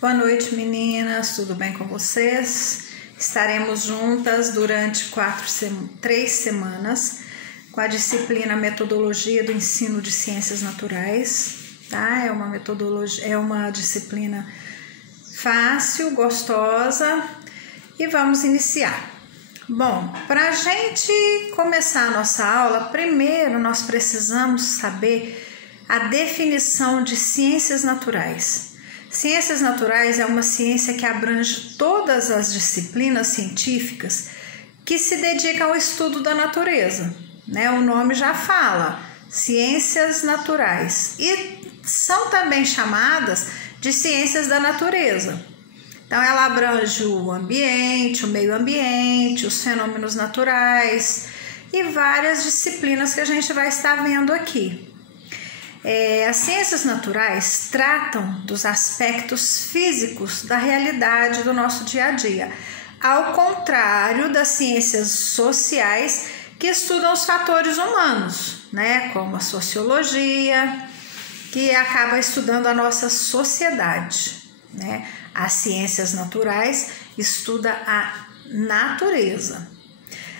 Boa noite, meninas, tudo bem com vocês? Estaremos juntas durante 3 semanas com a disciplina Metodologia do Ensino de Ciências Naturais, tá? É uma disciplina fácil, gostosa e vamos iniciar. Bom, para a gente começar a nossa aula, primeiro nós precisamos saber a definição de ciências naturais. Ciências naturais é uma ciência que abrange todas as disciplinas científicas que se dedicam ao estudo da natureza, né? O nome já fala, ciências naturais, e são também chamadas de ciências da natureza. Então ela abrange o ambiente, o meio ambiente, os fenômenos naturais e várias disciplinas que a gente vai estar vendo aqui. As ciências naturais tratam dos aspectos físicos da realidade do nosso dia a dia, ao contrário das ciências sociais que estudam os fatores humanos, né, como a sociologia, que acaba estudando a nossa sociedade, né? As ciências naturais estudam a natureza.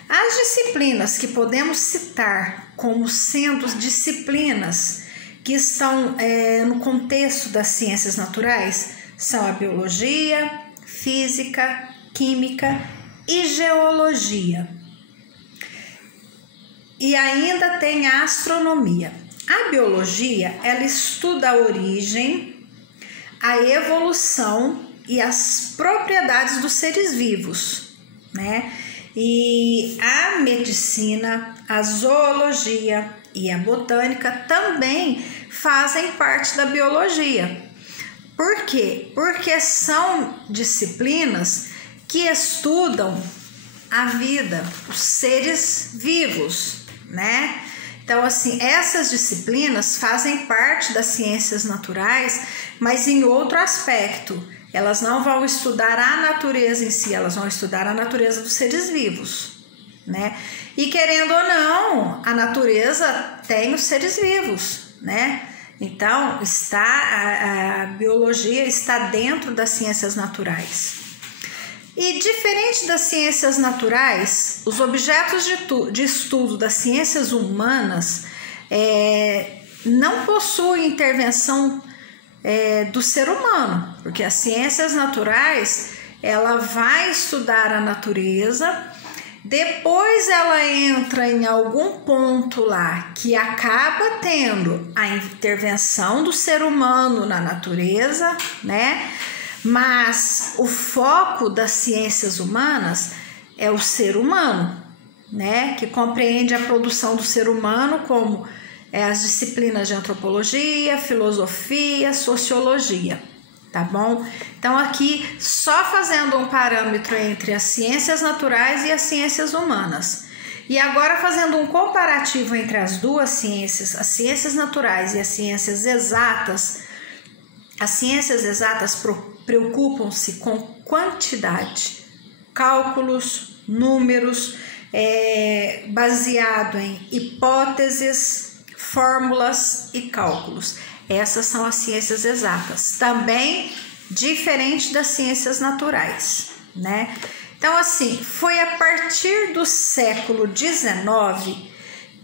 As disciplinas que podemos citar como sendo disciplinas que estão no contexto das ciências naturais são a biologia, física, química e geologia. E ainda tem a astronomia. A biologia, ela estuda a origem, a evolução e as propriedades dos seres vivos, né? E a medicina, a zoologia e a botânica também fazem parte da biologia. Por quê? Porque são disciplinas que estudam a vida, os seres vivos, né? Então, assim, essas disciplinas fazem parte das ciências naturais, mas em outro aspecto. Elas não vão estudar a natureza em si, elas vão estudar a natureza dos seres vivos, né? E querendo ou não, a natureza tem os seres vivos, né? Então, a biologia está dentro das ciências naturais. E diferente das ciências naturais, os objetos de estudo das ciências humanas não possuem intervenção do ser humano, porque as ciências naturais, ela vai estudar a natureza, depois ela entra em algum ponto lá que acaba tendo a intervenção do ser humano na natureza, né? Mas o foco das ciências humanas é o ser humano, né? Que compreende a produção do ser humano como as disciplinas de antropologia, filosofia, sociologia, tá bom? Então aqui só fazendo um parâmetro entre as ciências naturais e as ciências humanas. E agora fazendo um comparativo entre as duas ciências, as ciências naturais e as ciências exatas. As ciências exatas preocupam-se com quantidade, cálculos, números, baseado em hipóteses, fórmulas e cálculos. Essas são as ciências exatas, também diferente das ciências naturais, né? Então, assim, foi a partir do século XIX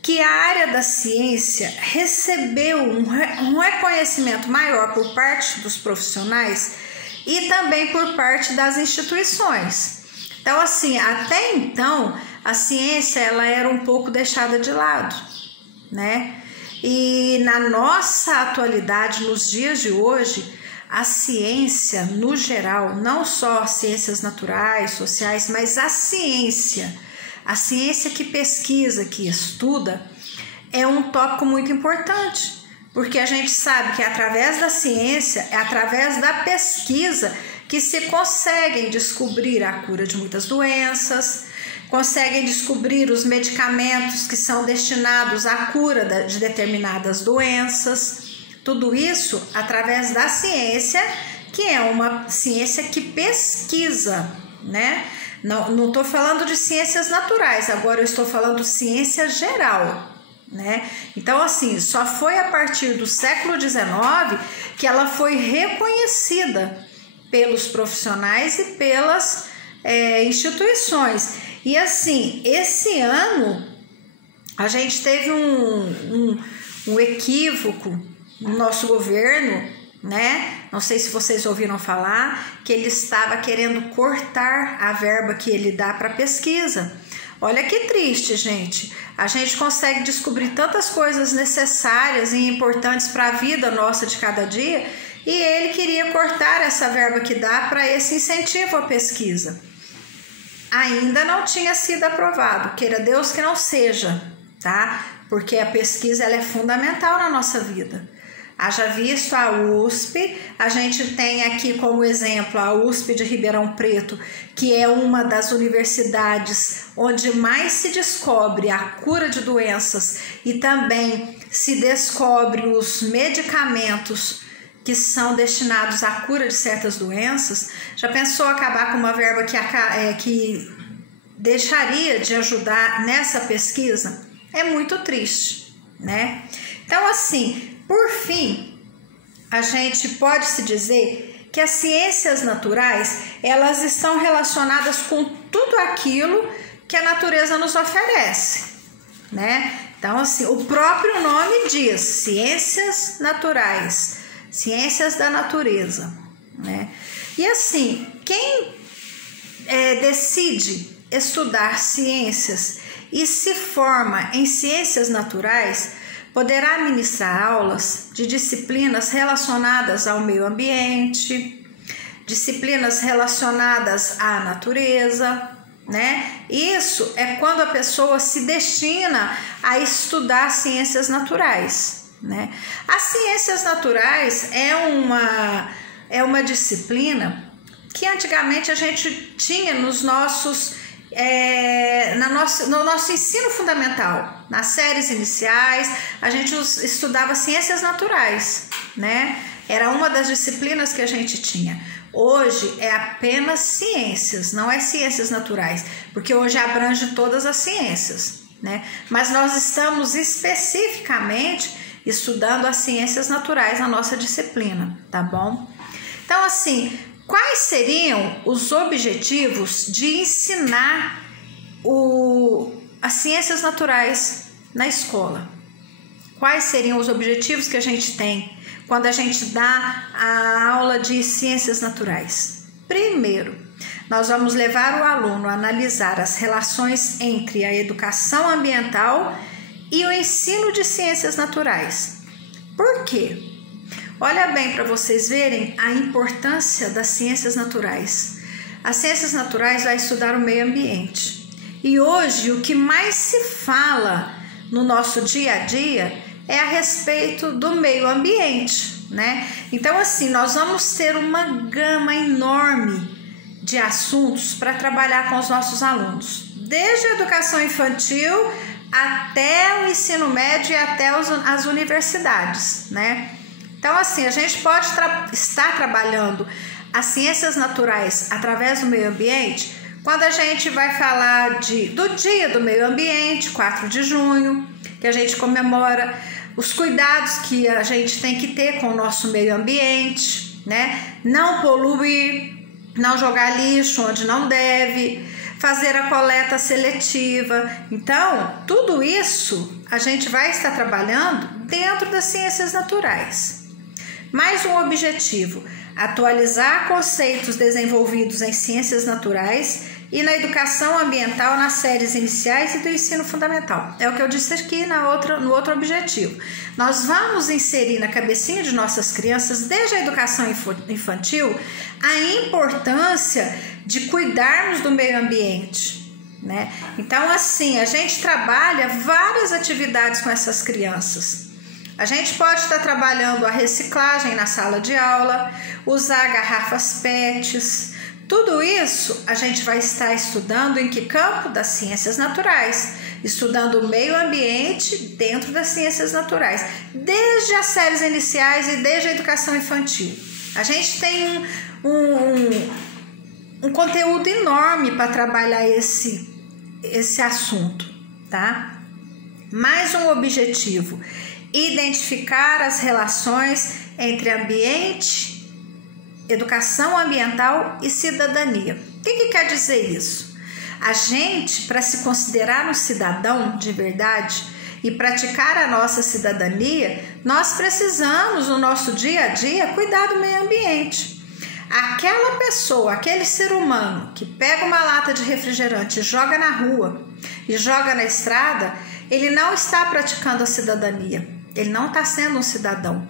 que a área da ciência recebeu um reconhecimento maior por parte dos profissionais e também por parte das instituições. Então, assim, até então, a ciência ela era um pouco deixada de lado, né? E na nossa atualidade, nos dias de hoje, a ciência, no geral, não só ciências naturais, sociais, mas a ciência que pesquisa, que estuda, é um tópico muito importante, porque a gente sabe que é através da ciência, é através da pesquisa que se conseguem descobrir a cura de muitas doenças, conseguem descobrir os medicamentos que são destinados à cura de determinadas doenças. Tudo isso através da ciência, que é uma ciência que pesquisa, né? Não estou falando de ciências naturais, agora eu estou falando ciência geral, né? Então, assim, só foi a partir do século XIX que ela foi reconhecida pelos profissionais e pelas instituições. E assim, esse ano a gente teve um equívoco no nosso governo, né? Não sei se vocês ouviram falar que ele estava querendo cortar a verba que ele dá para pesquisa. Olha que triste, gente. A gente consegue descobrir tantas coisas necessárias e importantes para a vida nossa de cada dia, e ele queria cortar essa verba que dá para esse incentivo à pesquisa. Ainda não tinha sido aprovado, queira Deus que não seja, tá? Porque a pesquisa ela é fundamental na nossa vida. Haja visto a USP, a gente tem aqui como exemplo a USP de Ribeirão Preto, que é uma das universidades onde mais se descobre a cura de doenças e também se descobre os medicamentos que são destinados à cura de certas doenças. Já pensou acabar com uma verba que deixaria de ajudar nessa pesquisa? É muito triste, né? Então, assim, por fim, a gente pode se dizer que as ciências naturais, elas estão relacionadas com tudo aquilo que a natureza nos oferece, né? Então, assim, o próprio nome diz, ciências naturais, ciências da natureza, né? E assim, quem decide estudar ciências e se forma em ciências naturais, poderá ministrar aulas de disciplinas relacionadas ao meio ambiente, disciplinas relacionadas à natureza, né? Isso é quando a pessoa se destina a estudar ciências naturais, né? As ciências naturais é uma disciplina que antigamente a gente tinha no nosso ensino fundamental, nas séries iniciais, a gente estudava ciências naturais, né? Era uma das disciplinas que a gente tinha. Hoje é apenas ciências, não é ciências naturais, porque hoje abrange todas as ciências, né? Mas nós estamos especificamente estudando as ciências naturais na nossa disciplina, tá bom? Então, assim, quais seriam os objetivos de ensinar as ciências naturais na escola? Quais seriam os objetivos que a gente tem quando a gente dá a aula de ciências naturais? Primeiro, nós vamos levar o aluno a analisar as relações entre a educação ambiental e o ensino de ciências naturais. Por quê? Olha bem para vocês verem a importância das ciências naturais. As ciências naturais vai estudar o meio ambiente. E hoje o que mais se fala no nosso dia a dia é a respeito do meio ambiente, né? Então, assim, nós vamos ter uma gama enorme de assuntos para trabalhar com os nossos alunos, desde a educação infantil até o ensino médio e até as universidades, né? Então, assim, a gente pode estar trabalhando as ciências naturais através do meio ambiente quando a gente vai falar do Dia do Meio Ambiente, 4 de junho, que a gente comemora os cuidados que a gente tem que ter com o nosso meio ambiente, né? Não poluir, não jogar lixo onde não deve, fazer a coleta seletiva. Então, tudo isso a gente vai estar trabalhando dentro das ciências naturais. Mais um objetivo: atualizar conceitos desenvolvidos em ciências naturais e na educação ambiental nas séries iniciais e do ensino fundamental. É o que eu disse aqui no outro objetivo. Nós vamos inserir na cabecinha de nossas crianças, desde a educação infantil, a importância de cuidarmos do meio ambiente, né? Então, assim, a gente trabalha várias atividades com essas crianças. A gente pode estar trabalhando a reciclagem na sala de aula, usar garrafas PETs. Tudo isso a gente vai estar estudando em que campo? Das ciências naturais, estudando o meio ambiente dentro das ciências naturais, desde as séries iniciais e desde a educação infantil. A gente tem um conteúdo enorme para trabalhar esse assunto, tá? Mais um objetivo: identificar as relações entre ambiente educação ambiental e cidadania. O que quer dizer isso? A gente, para se considerar um cidadão de verdade e praticar a nossa cidadania, nós precisamos, no nosso dia a dia, cuidar do meio ambiente. Aquela pessoa, aquele ser humano que pega uma lata de refrigerante e joga na rua e joga na estrada, ele não está praticando a cidadania, ele não está sendo um cidadão.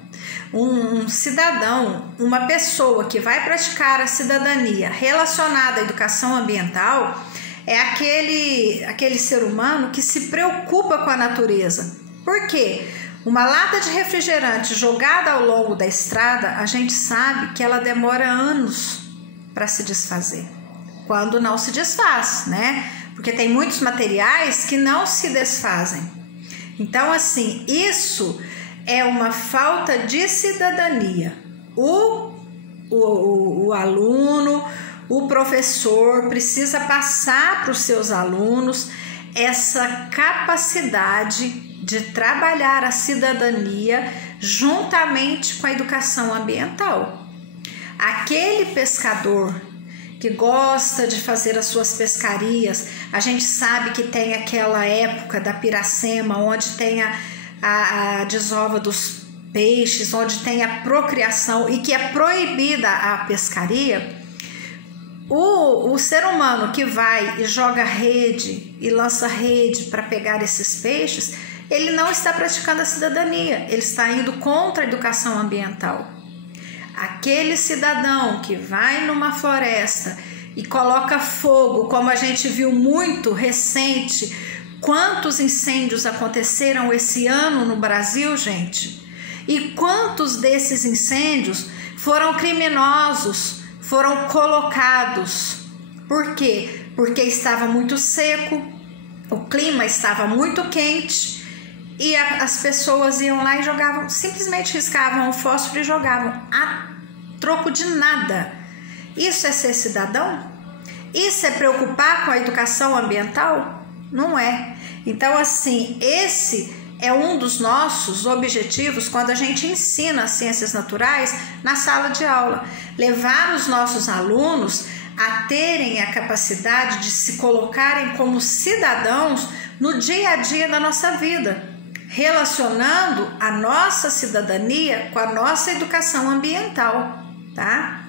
Um cidadão, uma pessoa que vai praticar a cidadania relacionada à educação ambiental, é aquele ser humano que se preocupa com a natureza. Por quê? Uma lata de refrigerante jogada ao longo da estrada, a gente sabe que ela demora anos para se desfazer. Quando não se desfaz, né? Porque tem muitos materiais que não se desfazem. Então, assim, isso é uma falta de cidadania. O aluno, o professor precisa passar para os seus alunos essa capacidade de trabalhar a cidadania juntamente com a educação ambiental. Aquele pescador que gosta de fazer as suas pescarias, a gente sabe que tem aquela época da Piracema, onde tem a desova dos peixes, onde tem a procriação e que é proibida a pescaria. O ser humano que vai e joga rede e lança rede para pegar esses peixes, ele não está praticando a cidadania, ele está indo contra a educação ambiental. Aquele cidadão que vai numa floresta e coloca fogo, como a gente viu muito recente, quantos incêndios aconteceram esse ano no Brasil, gente? E quantos desses incêndios foram criminosos, foram colocados? Por quê? Porque estava muito seco, o clima estava muito quente e as pessoas iam lá e jogavam, simplesmente riscavam o fósforo e jogavam a troco de nada. Isso é ser cidadão? Isso é preocupar com a educação ambiental? Não é. Então, assim, esse é um dos nossos objetivos quando a gente ensina as ciências naturais na sala de aula. Levar os nossos alunos a terem a capacidade de se colocarem como cidadãos no dia a dia da nossa vida, relacionando a nossa cidadania com a nossa educação ambiental, tá?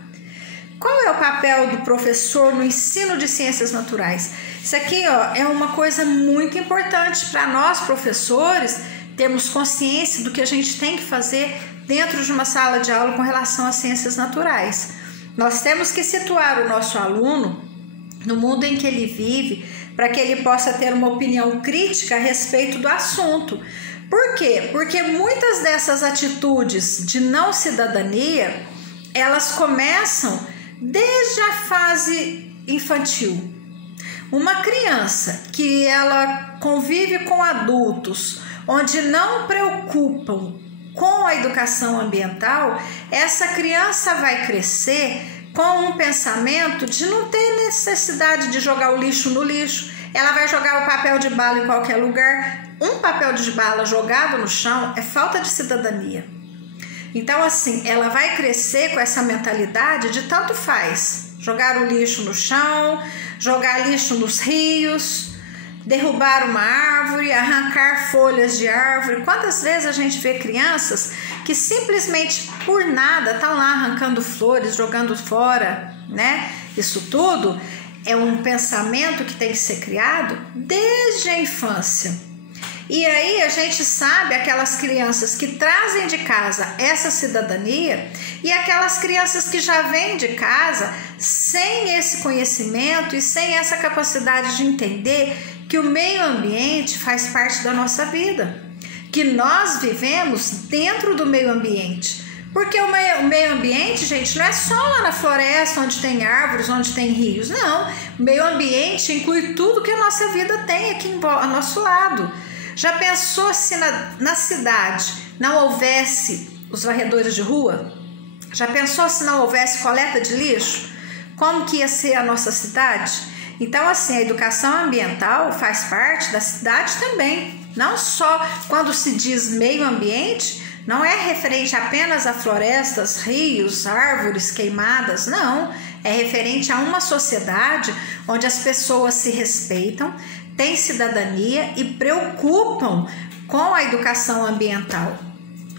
Qual é o papel do professor no ensino de ciências naturais? Isso aqui, ó, é uma coisa muito importante para nós, professores, termos consciência do que a gente tem que fazer dentro de uma sala de aula com relação às ciências naturais. Nós temos que situar o nosso aluno no mundo em que ele vive, para que ele possa ter uma opinião crítica a respeito do assunto. Por quê? Porque muitas dessas atitudes de não cidadania, elas começam desde a fase infantil. Uma criança que ela convive com adultos, onde não preocupam com a educação ambiental, essa criança vai crescer com um pensamento de não ter necessidade de jogar o lixo no lixo. Ela vai jogar o papel de bala em qualquer lugar. Um papel de bala jogado no chão é falta de cidadania. Então, assim, ela vai crescer com essa mentalidade de tanto faz. Jogar o lixo no chão, jogar lixo nos rios, derrubar uma árvore, arrancar folhas de árvore. Quantas vezes a gente vê crianças que simplesmente por nada estão lá arrancando flores, jogando fora, né? Isso tudo é um pensamento que tem que ser criado desde a infância. E aí a gente sabe aquelas crianças que trazem de casa essa cidadania e aquelas crianças que já vêm de casa sem esse conhecimento e sem essa capacidade de entender que o meio ambiente faz parte da nossa vida, que nós vivemos dentro do meio ambiente. Porque o meio ambiente, gente, não é só lá na floresta onde tem árvores, onde tem rios, não. O meio ambiente inclui tudo que a nossa vida tem aqui ao nosso lado. Já pensou se na cidade não houvesse os varredores de rua? Já pensou se não houvesse coleta de lixo? Como que ia ser a nossa cidade? Então, assim, a educação ambiental faz parte da cidade também. Não só quando se diz meio ambiente, Não é referente apenas a florestas, rios, árvores queimadas, não. É referente a uma sociedade onde as pessoas se respeitam, têm cidadania e preocupam com a educação ambiental,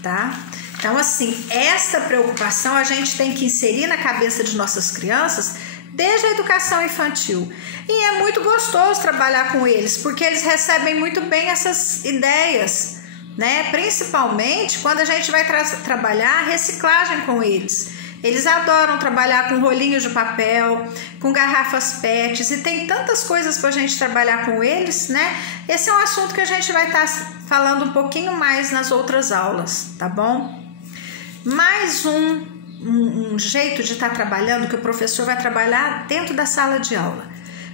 tá? Então, assim, essa preocupação a gente tem que inserir na cabeça de nossas crianças desde a educação infantil. E é muito gostoso trabalhar com eles, porque eles recebem muito bem essas ideias, né? Principalmente quando a gente vai trabalhar a reciclagem com eles. Eles adoram trabalhar com rolinhos de papel, com garrafas PETs, e tem tantas coisas para a gente trabalhar com eles, né? Esse é um assunto que a gente vai estar falando um pouquinho mais nas outras aulas, tá bom? Mais um jeito de estar trabalhando que o professor vai trabalhar dentro da sala de aula.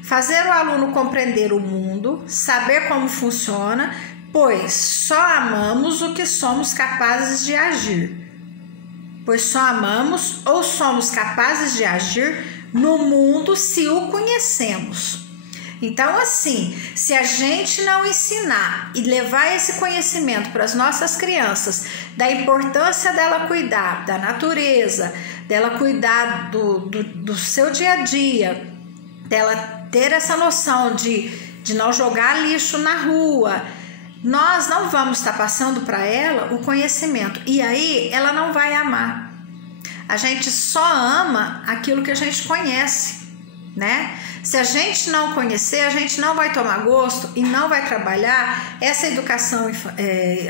Fazer o aluno compreender o mundo, saber como funciona, pois só amamos o que somos capazes de agir. Pois só amamos ou somos capazes de agir no mundo se o conhecemos. Então, assim, se a gente não ensinar e levar esse conhecimento para as nossas crianças, da importância dela cuidar da natureza, dela cuidar do seu dia a dia, dela ter essa noção de não jogar lixo na rua, nós não vamos estar passando para ela o conhecimento. E aí ela não vai amar. A gente só ama aquilo que a gente conhece, né? Se a gente não conhecer, a gente não vai tomar gosto e não vai trabalhar essa educação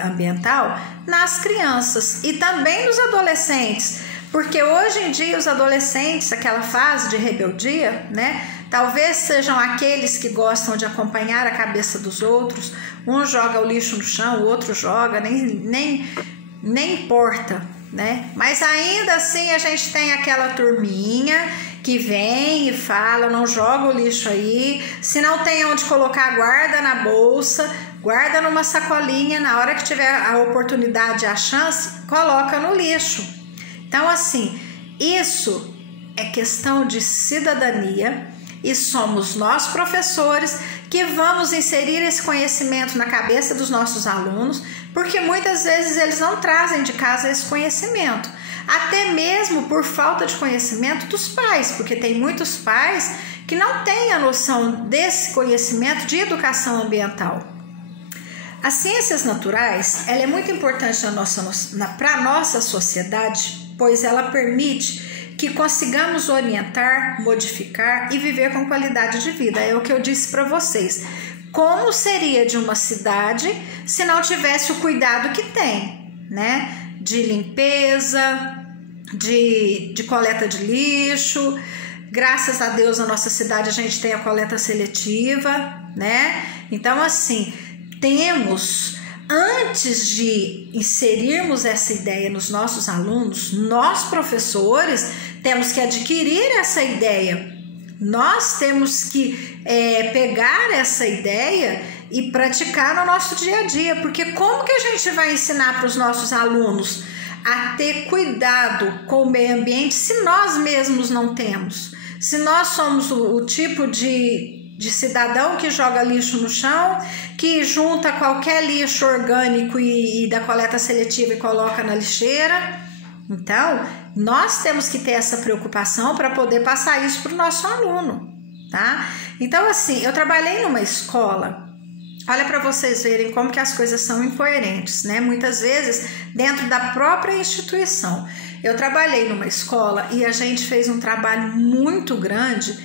ambiental nas crianças e também nos adolescentes. Porque hoje em dia os adolescentes, aquela fase de rebeldia, né? Talvez sejam aqueles que gostam de acompanhar a cabeça dos outros. Um joga o lixo no chão, o outro joga, nem importa, né? Mas ainda assim a gente tem aquela turminha que vem e fala, não joga o lixo aí. Se não tem onde colocar, guarda na bolsa, guarda numa sacolinha. Na hora que tiver a oportunidade, a chance, coloca no lixo. Então, assim, isso é questão de cidadania. E somos nós, professores, que vamos inserir esse conhecimento na cabeça dos nossos alunos, porque muitas vezes eles não trazem de casa esse conhecimento, até mesmo por falta de conhecimento dos pais, porque tem muitos pais que não têm a noção desse conhecimento de educação ambiental. As ciências naturais, ela é muito importante para a nossa sociedade, pois ela permite que consigamos orientar, modificar e viver com qualidade de vida. É o que eu disse para vocês. Como seria de uma cidade se não tivesse o cuidado que tem, né? De limpeza, de coleta de lixo. Graças a Deus, na nossa cidade a gente tem a coleta seletiva, né? Então, assim, antes de inserirmos essa ideia nos nossos alunos, nós, professores, temos que adquirir essa ideia. Nós temos que pegar essa ideia e praticar no nosso dia a dia, porque como que a gente vai ensinar para os nossos alunos a ter cuidado com o meio ambiente se nós mesmos não temos? Se nós somos o tipo de cidadão que joga lixo no chão, que junta qualquer lixo orgânico e da coleta seletiva e coloca na lixeira. Então, nós temos que ter essa preocupação para poder passar isso para o nosso aluno, tá? Então, assim, eu trabalhei numa escola, olha para vocês verem como que as coisas são incoerentes, né? Muitas vezes dentro da própria instituição. Eu trabalhei numa escola e a gente fez um trabalho muito grande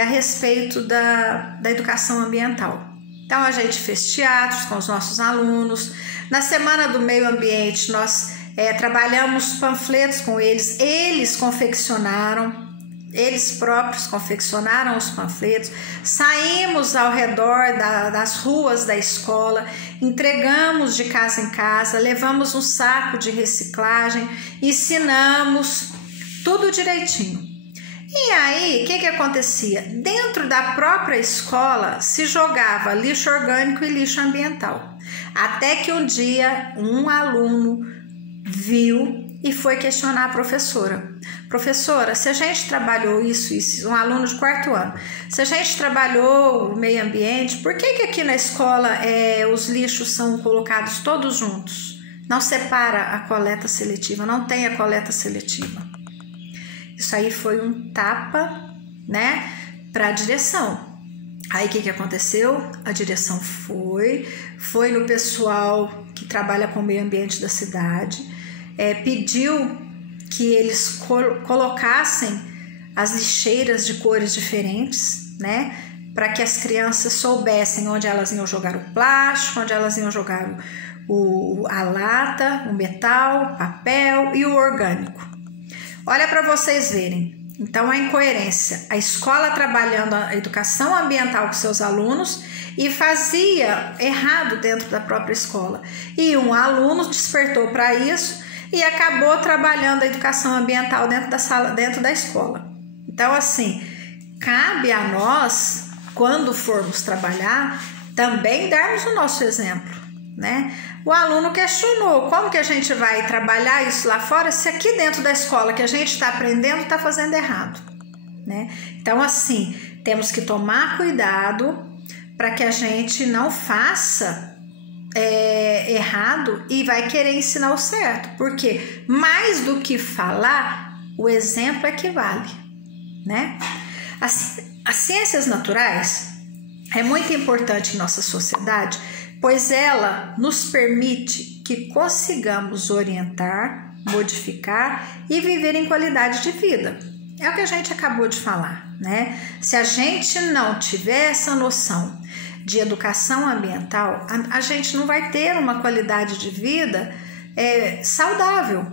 a respeito da educação ambiental. Então, a gente fez teatros com os nossos alunos. Na Semana do Meio Ambiente, nós trabalhamos panfletos com eles. Eles próprios confeccionaram os panfletos. Saímos ao redor das ruas da escola, entregamos de casa em casa, levamos um saco de reciclagem, ensinamos tudo direitinho. E aí, o que acontecia? Dentro da própria escola se jogava lixo orgânico e lixo ambiental. Até que um dia um aluno viu e foi questionar a professora. Professora, se a gente trabalhou isso, um aluno de 4º ano, se a gente trabalhou o meio ambiente, por que aqui na escola os lixos são colocados todos juntos? não separa a coleta seletiva, não tem a coleta seletiva. Isso aí foi um tapa, né, para a direção. Aí o que aconteceu? A direção foi no pessoal que trabalha com o meio ambiente da cidade, pediu que eles colocassem as lixeiras de cores diferentes, né, para que as crianças soubessem onde elas iam jogar o plástico, onde elas iam jogar a lata, o metal, o papel e o orgânico. Olha para vocês verem. Então, a incoerência. A escola trabalhando a educação ambiental com seus alunos e fazia errado dentro da própria escola. E um aluno despertou para isso e acabou trabalhando a educação ambiental dentro da escola. Então, assim, cabe a nós, quando formos trabalhar, também darmos o nosso exemplo, né? O aluno questionou, como que a gente vai trabalhar isso lá fora se aqui dentro da escola que a gente está aprendendo está fazendo errado, né? Então, assim, temos que tomar cuidado para que a gente não faça errado e vai querer ensinar o certo, porque mais do que falar, o exemplo é que vale, né? As ciências naturais é muito importante em nossa sociedade, pois ela nos permite que consigamos orientar, modificar e viver em qualidade de vida. É o que a gente acabou de falar, né? Se a gente não tiver essa noção de educação ambiental, a gente não vai ter uma qualidade de vida saudável.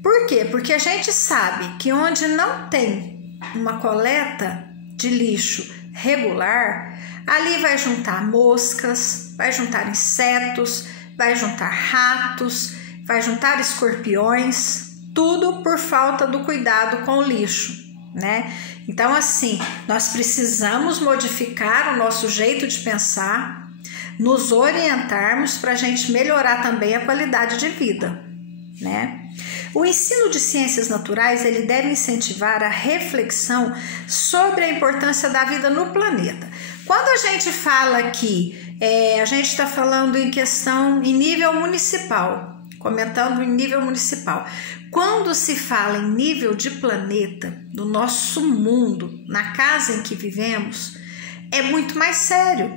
Por quê? Porque a gente sabe que onde não tem uma coleta de lixo regular, ali vai juntar moscas, vai juntar insetos, vai juntar ratos, vai juntar escorpiões, tudo por falta do cuidado com o lixo, né? Então, assim, nós precisamos modificar o nosso jeito de pensar, nos orientarmos para a gente melhorar também a qualidade de vida, né? O ensino de ciências naturais, ele deve incentivar a reflexão sobre a importância da vida no planeta. Quando a gente fala aqui, a gente está falando em nível municipal, comentando em nível municipal. Quando se fala em nível de planeta, do nosso mundo, na casa em que vivemos, é muito mais sério,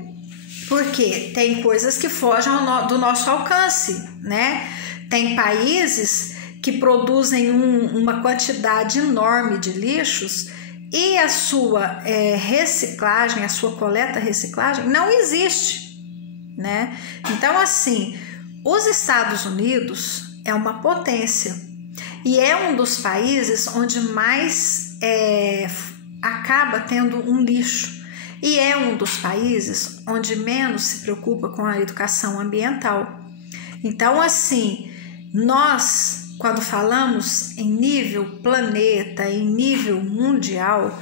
porque tem coisas que fogem do nosso alcance, né? Tem países que produzem uma quantidade enorme de lixos e a sua reciclagem, a sua coleta-reciclagem não existe, né? Então, assim, os Estados Unidos é uma potência e é um dos países onde mais acaba tendo um lixo e é um dos países onde menos se preocupa com a educação ambiental. Então, assim, nós, quando falamos em nível planeta, em nível mundial,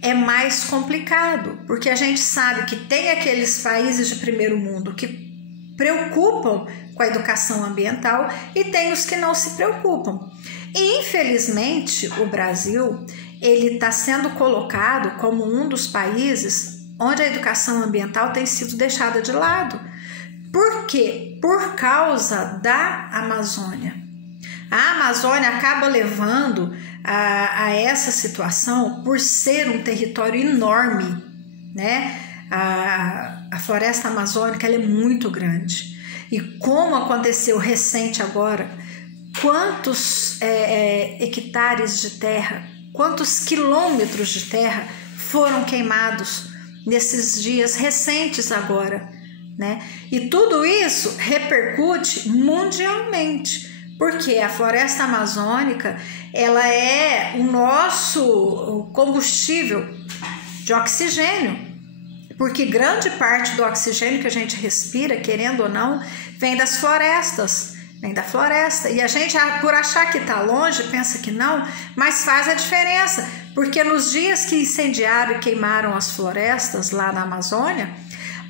é mais complicado, porque a gente sabe que tem aqueles países de primeiro mundo que preocupam com a educação ambiental e tem os que não se preocupam. E, infelizmente, o Brasil, ele está sendo colocado como um dos países onde a educação ambiental tem sido deixada de lado. Por quê? Por causa da Amazônia. A Amazônia acaba levando a essa situação por ser um território enorme, né? A floresta amazônica ela é muito grande. E como aconteceu recente agora, quantos hectares de terra, quantos quilômetros de terra foram queimados nesses dias recentes agora, né? E tudo isso repercute mundialmente. Porque a floresta amazônica, ela é o nosso combustível de oxigênio, porque grande parte do oxigênio que a gente respira, querendo ou não, vem das florestas, vem da floresta. E a gente, por achar que está longe, pensa que não, mas faz a diferença, porque nos dias que incendiaram e queimaram as florestas lá na Amazônia,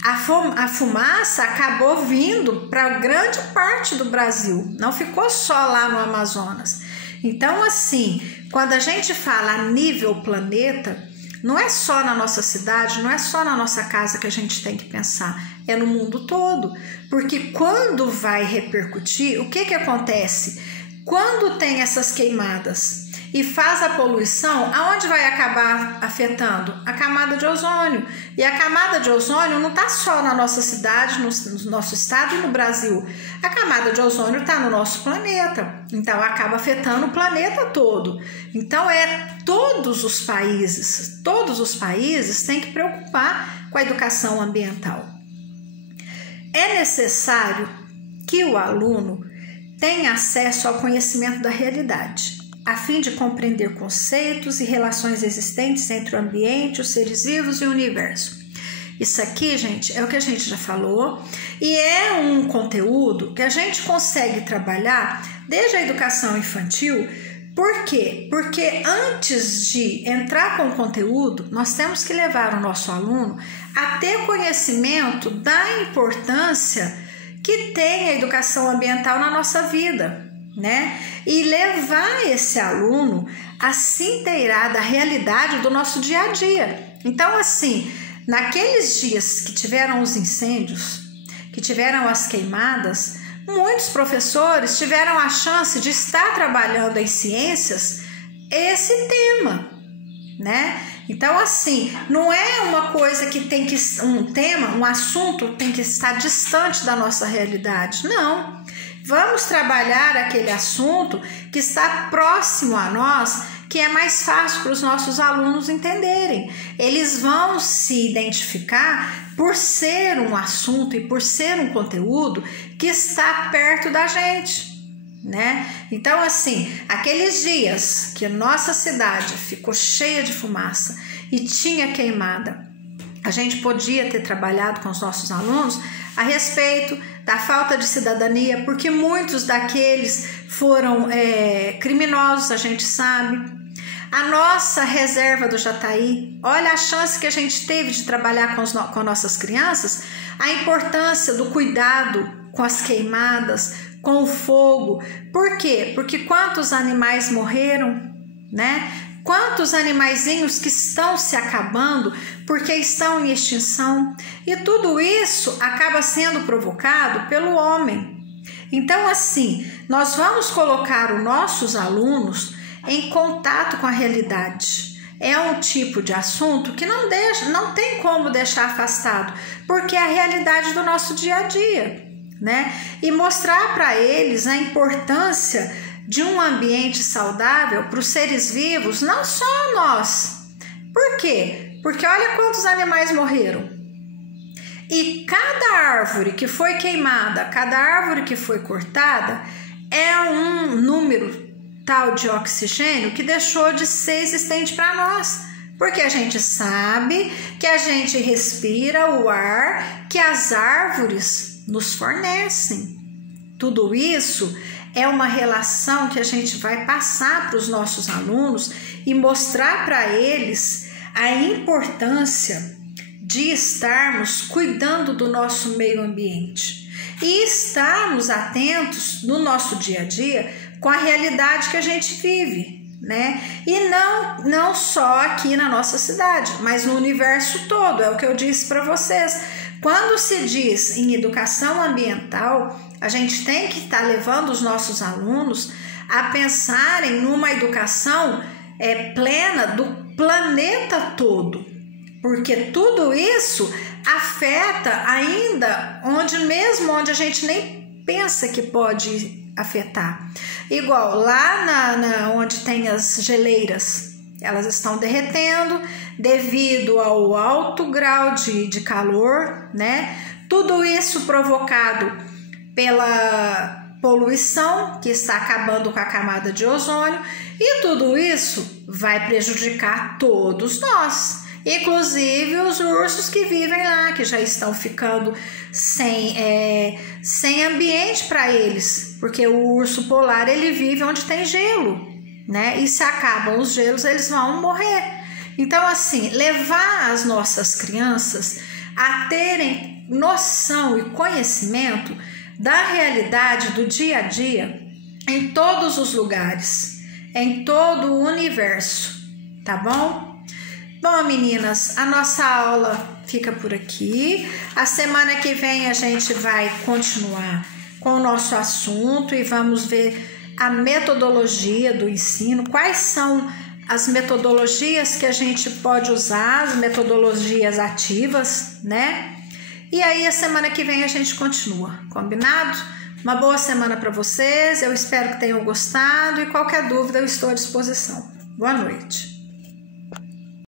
a fumaça acabou vindo para grande parte do Brasil, não ficou só lá no Amazonas. Então, assim, quando a gente fala a nível planeta, não é só na nossa cidade, não é só na nossa casa que a gente tem que pensar, é no mundo todo, porque quando vai repercutir, o que acontece? Quando tem essas queimadas e faz a poluição, aonde vai acabar afetando? A camada de ozônio. E a camada de ozônio não está só na nossa cidade, no nosso estado e no Brasil. A camada de ozônio está no nosso planeta. Então, acaba afetando o planeta todo. Então, todos os países têm que preocupar com a educação ambiental. É necessário que o aluno tenha acesso ao conhecimento da realidade, a fim de compreender conceitos e relações existentes entre o ambiente, os seres vivos e o universo. Isso aqui, gente, é o que a gente já falou e é um conteúdo que a gente consegue trabalhar desde a educação infantil. Por quê? Porque antes de entrar com o conteúdo, nós temos que levar o nosso aluno a ter conhecimento da importância que tem a educação ambiental na nossa vida, né? E levar esse aluno a se inteirar da realidade do nosso dia a dia. Então, assim, naqueles dias que tiveram os incêndios, que tiveram as queimadas, muitos professores tiveram a chance de estar trabalhando em ciências esse tema, né? Então, assim, não é uma coisa que tem que um assunto tem que estar distante da nossa realidade, não. Vamos trabalhar aquele assunto que está próximo a nós, que é mais fácil para os nossos alunos entenderem. Eles vão se identificar por ser um assunto e por ser um conteúdo que está perto da gente, né? Então, assim, aqueles dias que a nossa cidade ficou cheia de fumaça e tinha queimada, a gente podia ter trabalhado com os nossos alunos a respeito da falta de cidadania, porque muitos daqueles foram criminosos, a gente sabe. A nossa reserva do Jataí, olha a chance que a gente teve de trabalhar com nossas crianças, a importância do cuidado com as queimadas, com o fogo. Por quê? Porque quantos animais morreram, né? Quantos animaizinhos que estão se acabando porque estão em extinção. E tudo isso acaba sendo provocado pelo homem. Então, assim, nós vamos colocar os nossos alunos em contato com a realidade. É um tipo de assunto que não tem como deixar afastado, porque é a realidade do nosso dia a dia, né? E mostrar para eles a importância de um ambiente saudável para os seres vivos, não só nós. Por quê? Porque olha quantos animais morreram. E cada árvore que foi queimada, cada árvore que foi cortada, é um número tal de oxigênio que deixou de ser existente para nós. Porque a gente sabe que a gente respira o ar que as árvores nos fornecem. Tudo isso é uma relação que a gente vai passar para os nossos alunos e mostrar para eles a importância de estarmos cuidando do nosso meio ambiente e estarmos atentos no nosso dia a dia com a realidade que a gente vive, né? E não só aqui na nossa cidade, mas no universo todo, é o que eu disse para vocês. Quando se diz em educação ambiental, a gente tem que estar levando os nossos alunos a pensarem numa educação plena do planeta todo, porque tudo isso afeta ainda onde a gente nem pensa que pode afetar. Igual lá onde tem as geleiras, elas estão derretendo devido ao alto grau de calor, né? Tudo isso provocado pela poluição que está acabando com a camada de ozônio, e tudo isso vai prejudicar todos nós, inclusive os ursos que vivem lá, que já estão ficando sem ambiente para eles, porque o urso polar ele vive onde tem gelo, né? E se acabam os gelos, eles vão morrer. Então, assim, levar as nossas crianças a terem noção e conhecimento da realidade do dia a dia em todos os lugares, em todo o universo, tá bom? Bom, meninas, a nossa aula fica por aqui. A semana que vem a gente vai continuar com o nosso assunto e vamos ver a metodologia do ensino, quais são as metodologias que a gente pode usar, as metodologias ativas, né? E aí a semana que vem a gente continua, combinado? Uma boa semana para vocês, eu espero que tenham gostado e qualquer dúvida eu estou à disposição. Boa noite.